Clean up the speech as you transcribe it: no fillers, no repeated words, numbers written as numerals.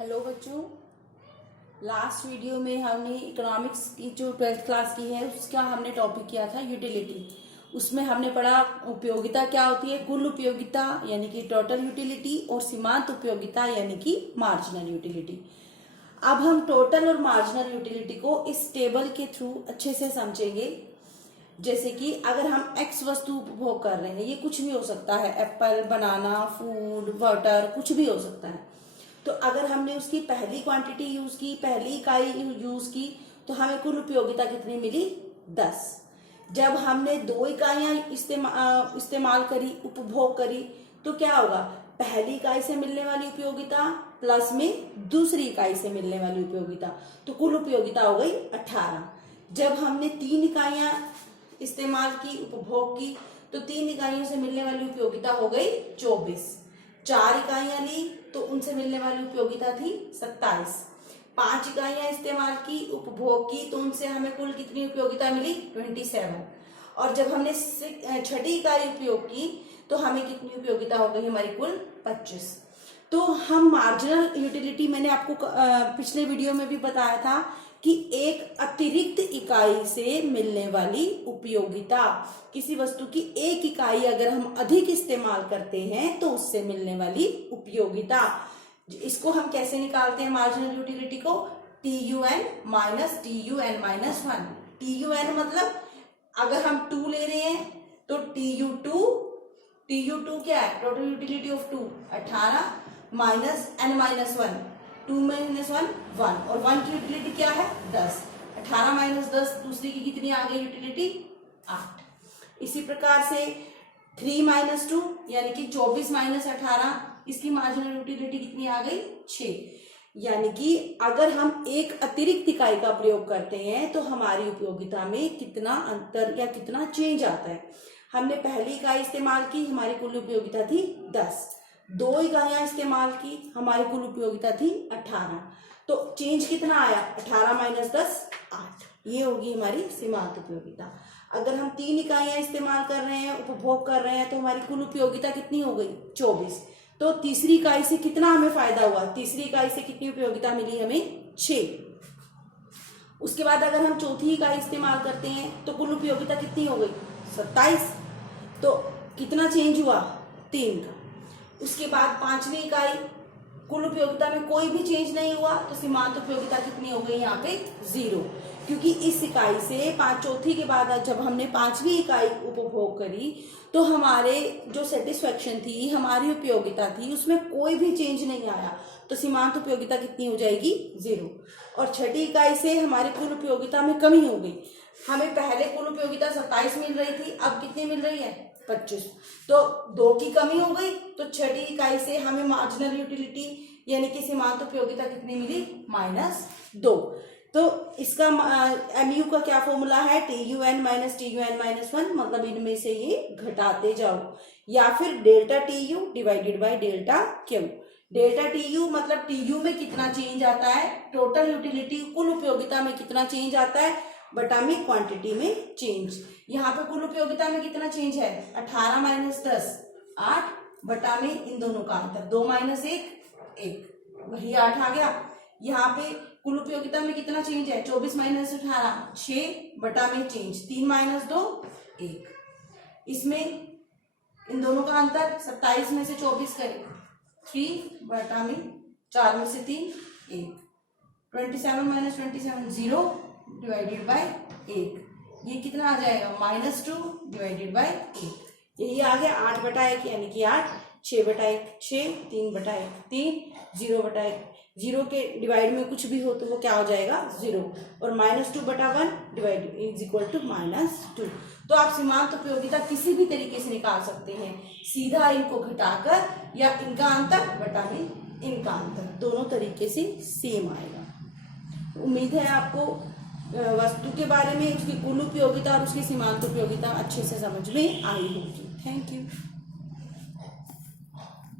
Hello बच्चों, last video में हमने इकोनॉमिक्स की जो 12th क्लास की है उसका हमने टॉपिक किया था यूटिलिटी। उसमें हमने पढ़ा उपयोगिता क्या होती है, कुल उपयोगिता यानी कि टोटल यूटिलिटी और सीमांत उपयोगिता यानी कि मार्जिनल यूटिलिटी। अब हम टोटल और मार्जिनल यूटिलिटी को इस टेबल के थ्रू अच्छे से समझेंगे। जैसे कि अगर हम एक्स वस्तु उपभोग कर रहे हैं, ये कुछ भी हो सकता है, एप्पल, बनाना, फूड, वाटर, कुछ भी हो सकता है। तो अगर हमने उसकी पहली क्वांटिटी यूज की, पहली इकाई यूज की, तो हमें कुल उपयोगिता कितनी मिली? 10। जब हमने 2 इकाइयां इस्तेमाल करी, उपभोग करी, तो क्या होगा? पहली इकाई से मिलने वाली उपयोगिता प्लस में दूसरी इकाई से मिलने वाली उपयोगिता, तो कुल उपयोगिता हो गई 18। जब हमने 3 इकाइयां इस्तेमाल की, उपभोग की, तो 3 इकाइयों से मिलने वाली उपयोगिता हो गई 24। 4 इकाइयां ली तो उनसे मिलने वाली उपयोगिता थी 27। 5 इकाइयां इस्तेमाल की, उपभोग की, तो उनसे हमें कुल कितनी उपयोगिता मिली? 27। और जब हमने 6ठी इकाई उपयोग की तो हमें कितनी उपयोगिता हो गई? हमारी कुल 25। तो हम मार्जिनल यूटिलिटी, मैंने आपको पिछले वीडियो में भी बताया था कि एक अतिरिक्त इकाई से मिलने वाली उपयोगिता, किसी वस्तु की एक इकाई अगर हम अधिक इस्तेमाल करते हैं तो उससे मिलने वाली उपयोगिता। इसको हम कैसे निकालते हैं मार्जिनल यूटिलिटी को? TUN minus TUN minus 1। TUN मतलब अगर हम 2 ले रहे हैं तो TU2 क्या है? Total utility of 2 18 minus n minus 1, 2 minus 1 1, और 1 की यूटिलिटी क्या है? 10। 18 माइनस 10 दूसरी की कितनी आ गई यूटिलिटी? 8। इसी प्रकार से 3 माइनस 2 यानी कि 24 माइनस 18, इसकी मार्जिनल यूटिलिटी कितनी आ गई? 6। यानी कि अगर हम एक अतिरिक्त इकाई का प्रयोग करते हैं तो हमारी उपयोगिता में कितना अंतर या कितना चेंज आता है। हमने पहली इकाई इस्तेमाल की, हमारी कुल उपयोगिता थी 10। 2 इकाइयां इस्तेमाल की, हमारी कुल उपयोगिता थी 18। तो चेंज कितना आया? 18 माइनस 10 8। ये होगी हमारी सीमांत उपयोगिता। अगर हम 3 इकाइयां इस्तेमाल कर रहे हैं, उपभोग कर रहे हैं, तो हमारी कुल उपयोगिता कितनी हो गई? 24। तो तीसरी इकाई से कितना हमें फायदा हुआ? तीसरी इकाई से कितनी उपयोगिता मिली हमें? 6। उसके बाद अगर हम चौथी इकाई इस्तेमाल करते हैं तो कुल उपयोगिता कितनी हो गई? 27। तो कितना चेंज हुआ? 3 का। उसके बाद 5वीं इकाई, कुल उपयोगिता में कोई भी चेंज नहीं हुआ, तो सीमांत उपयोगिता कितनी हो गई? यहाँ पे 0, क्योंकि इस इकाई से चौथी के बाद जब हमने 5वीं इकाई उपभोग करी तो हमारे जो सेटिस्फेक्शन थी, हमारी उपयोगिता थी, उसमें कोई भी चेंज नहीं आया, तो सीमांत उपयोगिता कितनी हो जाएगी? 0। और 6ठी इकाई से हमारी कुल उपयोगिता में कमी हो गई। हमें पहले कुल उपयोगिता 27 मिल रही थी, अब कितनी मिल रही है? 25। तो 2 की कमी हो गई, तो 6ठी इकाई से हमें मार्जिनल यूटिलिटी यानी कि सीमांत उपयोगिता कितनी मिली? -2। तो इसका MU का क्या फॉर्मूला है? TUN माइनस TUN माइनस 1, मतलब इनमें से ये घटाते जाओ, या फिर delta TU divided by delta Q। Delta TU मतलब TU में कितना चेंज आता है, टोटल यूटिलिटी कुल उपयोगिता में कितना चेंज आता है, बटा में क्वांटिटी में चेंज। यहाँ पे कुल उपयोगिता में कितना चेंज है? 18 माइनस 10 8, बटा में इन दोनों का अंतर 2 माइनस 1 1, वही 8 आ गया। यहाँ पे कुल उपयोगिता में कितना चेंज है? 24 माइनस 18 6, बटा में चेंज 3 माइनस 2 1। इसमें इन दोनों का अंतर 27 में से 24 करें 3, बटा में 4 में से 3 1। 27 माइनस 27 0 डिवाइडेड बाय 1, ये कितना आ जाएगा? -2 डिवाइडेड बाय 1। यही आ गया 8 बटा 1 यानी कि 8, 6 बटा 1 6, 3 बटा 1 3, 0 बटा 1 0 के डिवाइड में कुछ भी हो तो वो क्या हो जाएगा? 0। और -2 बटा 1 डिवाइड इज इक्वल टू -2। तो आप सीमांत उपयोगिता किसी भी तरीके से निकाल सकते हैं, सीधा इनको घटाकर या इनका अंतर बटा में इनका अंतर, दोनों तरीके से सेम आएगा। उम्मीद है आपको वस्तु के बारे में, उसकी कुल उपयोगिता और उसकी सीमांत उपयोगिता अच्छे से समझ में आई होगी। Thank you.